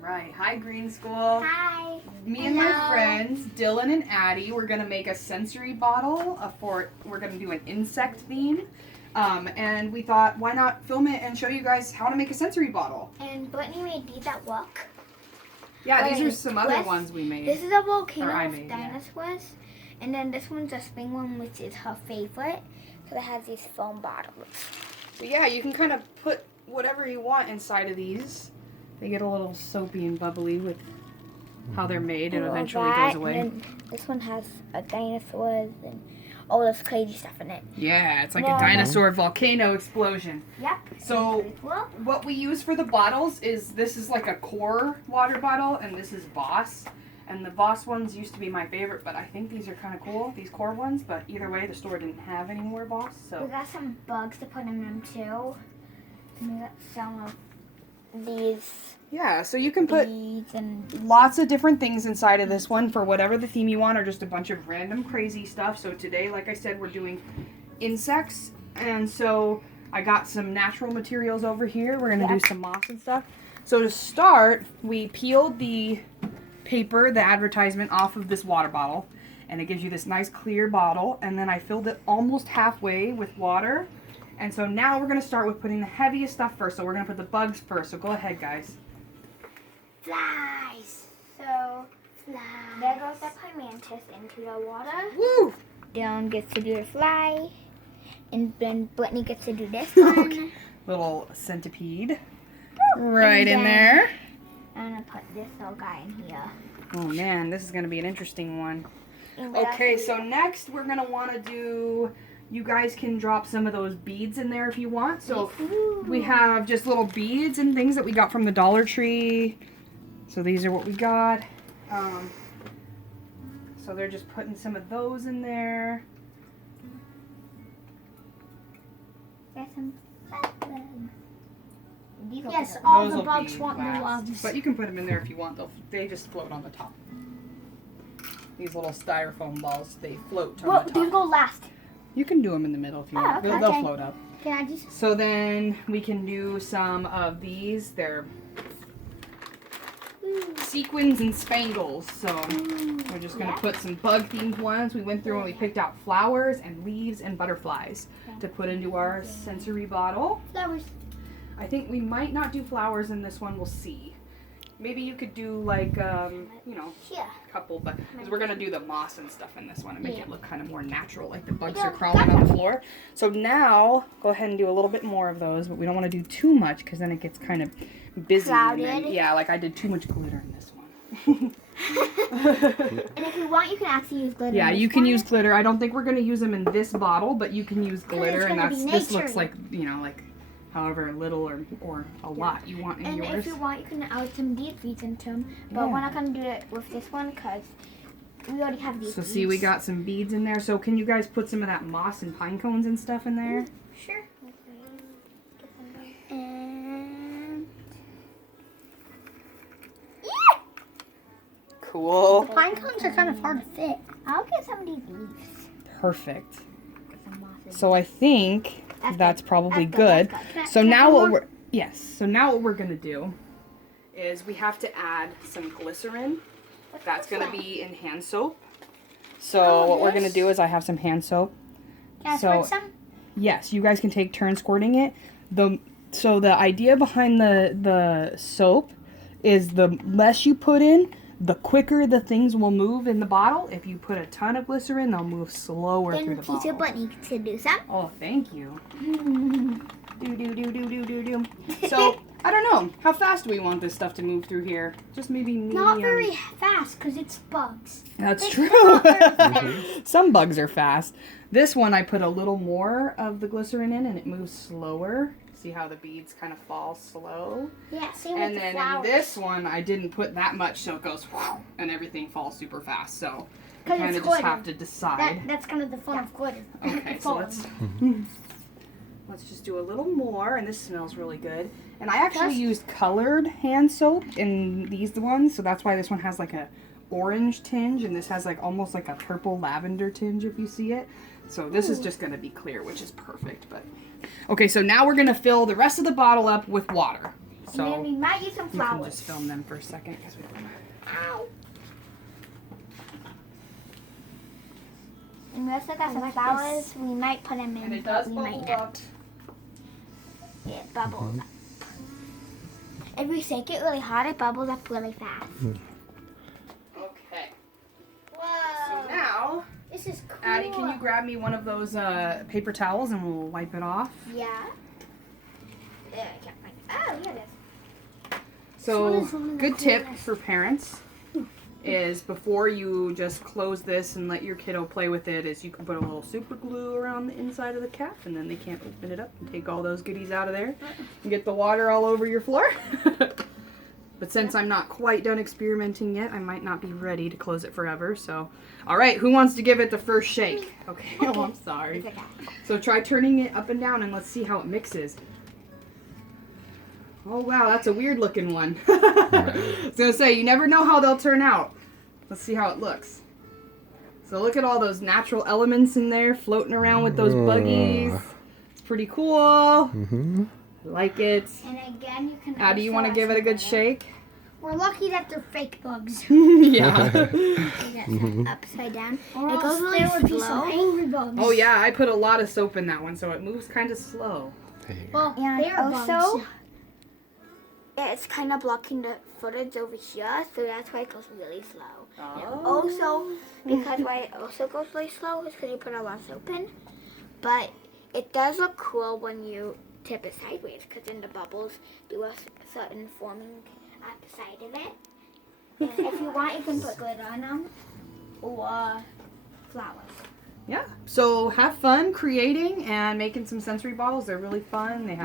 Right. Hi, Green School. Hi. Me and my friends, Dylan and Addie, we're gonna make a sensory bottle we're gonna do an insect theme. And we thought, why not film it and show you guys how to make a sensory bottle? And Brittany made these at work. Yeah, these are some other ones we made. This is a volcano I of made, dinosaurs. And then this one's a spring one, which is her favorite. So it has these foam bottles. But yeah, you can kind of put whatever you want inside of these. They get a little soapy and bubbly with how they're made. It eventually goes away. And then this one has a dinosaurs and all this crazy stuff in it. Yeah, it's like a dinosaur volcano explosion. Yep. So what we use for the bottles is, this is like a core water bottle, and this is Voss. And the Voss ones used to be my favorite, but I think these are kind of cool, these core ones. But either way, the store didn't have any more Voss. So we got some bugs to put in them too. And we got some of these. Yeah, so you can put and lots of different things inside of this one for whatever the theme you want, or just a bunch of random crazy stuff. So today, like I said, we're doing insects, and so I got some natural materials over here. We're gonna do some moss and stuff. So to start, we peeled the paper, the advertisement, off of this water bottle, and it gives you this nice clear bottle. And then I filled it almost halfway with water. And so now we're gonna start with putting the heaviest stuff first. So we're gonna put the bugs first. So go ahead, guys. flies. So there goes the praying mantis into the water. Woo! Dylan gets to do the fly. And then Brittany gets to do this one. Little centipede. Right in there. I'm gonna put this little guy in here. Oh man, this is gonna be an interesting one. And Okay, so next we're gonna wanna do, you guys can drop some of those beads in there if you want. So we have just little beads and things that we got from the Dollar Tree. So these are what we got. So they're just putting some of those in there. there's some bugs. Yes, all Those the will bugs be want the last. loves. But you can put them in there if you want. They just float on the top. These little styrofoam balls, they float on Well, the these top. go last. You can do them in the middle if you want. okay. They'll float up. Can I just? So then we can do some of these. They're sequins and spangles. So we're just going to put some bug themed ones. We went through and we picked out flowers and leaves and butterflies to put into our sensory bottle. Flowers. I think we might not do flowers in this one. We'll see. Maybe you could do like, you know, Yeah. a couple, but because we're going to do the moss and stuff in this one and make it look kind of more natural, like the bugs are crawling on the floor. So now, go ahead and do a little bit more of those, but we don't want to do too much because then it gets kind of busy. And then, Crowded. yeah, like I did too much glitter in this one. And if you want, you can actually use glitter. Yeah, in this you can one. use glitter. I don't think we're going to use them in this bottle, but you can use glitter, and gonna be this looks nature. like, you know, like however little or a lot you want in And yours. if you want, you can add some deep beads into them. But we're not going to do it with this one because we already have these So beads. see, we got some beads in there. So can you guys put some of that moss and pine cones and stuff in there? Sure. And... Cool. Pine cones are kind of hard to fit. I'll get some of these leaves. Perfect. Some moss. So I think that's probably good. That's So now what we're gonna do is we have to add some glycerin. That's gonna be in hand soap. So what we're gonna do is I have some hand soap. Can I So- squirt some? Yes, you guys can take turns squirting it. So the idea behind the soap is the less you put in, the quicker the things will move in the bottle. If you put a ton of glycerin, they'll move slower through Then the teacher bottle. Brittany to do some. Oh, thank you. Do. So, I don't know. How fast do we want this stuff to move through here? Just maybe medium. Not very fast because it's bugs. That's It's true. not very fast. Some bugs are fast. This one I put a little more of the glycerin in and it moves slower. See how the beads kind of fall slow? Yeah, same And with the then in flowers. this one I didn't put that much, so it goes whoosh, and everything falls super fast. So you 'Cause kind it's of just glitter. have to decide. That's kind of the fun of glitter. Okay, so let's just do a little more, and this smells really good. And I actually used colored hand soap in these ones, so that's why this one has like a orange tinge, and this has like almost like a purple lavender tinge if you see it. So this is just going to be clear, which is perfect. But okay, so now we're going to fill the rest of the bottle up with water. And then So we might use some you can flowers. just film them for a second. 'Cause we don't Ow. And we also got I some like flowers. this. We might put them in, and it but does we might bubble not. up. It bubbles up. If we shake it really hard, it bubbles up really fast. Okay. So Whoa. now, This is cool. Addie, can you grab me one of those paper towels and we'll wipe it off? Yeah. Yeah, I can't find it. Oh, here it is. So, This one is one of the good tip coolest. for parents is before you just close this and let your kiddo play with it is you can put a little super glue around the inside of the cap and then they can't open it up and take all those goodies out of there and get the water all over your floor. But since I'm not quite done experimenting yet, I might not be ready to close it forever. So, all right, who wants to give it the first shake? Okay, oh, I'm sorry. It's okay. So try turning it up and down and let's see how it mixes. Oh wow, that's a weird looking one. I was gonna say, you never know how they'll turn out. Let's see how it looks. So look at all those natural elements in there floating around with those buggies. It's pretty cool. Mm-hmm. I like it. And again, you can. Now, do you also want to give it a good add some shake? We're lucky that they're fake bugs. Yeah. butter. You get some upside down. Or It else goes really there would be some slow. angry bugs. Oh yeah, I put a lot of soap in that one, so it moves kind of slow. There you go. Well, And they're also, bugs. it's kind of blocking the footage over here, so that's why it goes really slow. Oh. Also, because why it also goes really slow is because you put a lot of soap in. But it does look cool when you tip it sideways, because then the bubbles do a certain forming at the side of it. And if you want, you can put glitter on them or flowers. Yeah. So have fun creating and making some sensory bottles. They're really fun. They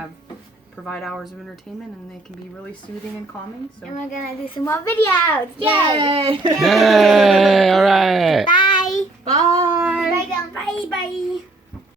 provide hours of entertainment and they can be really soothing and calming. So And we're gonna do some more videos. Yay! Yay! Yay! All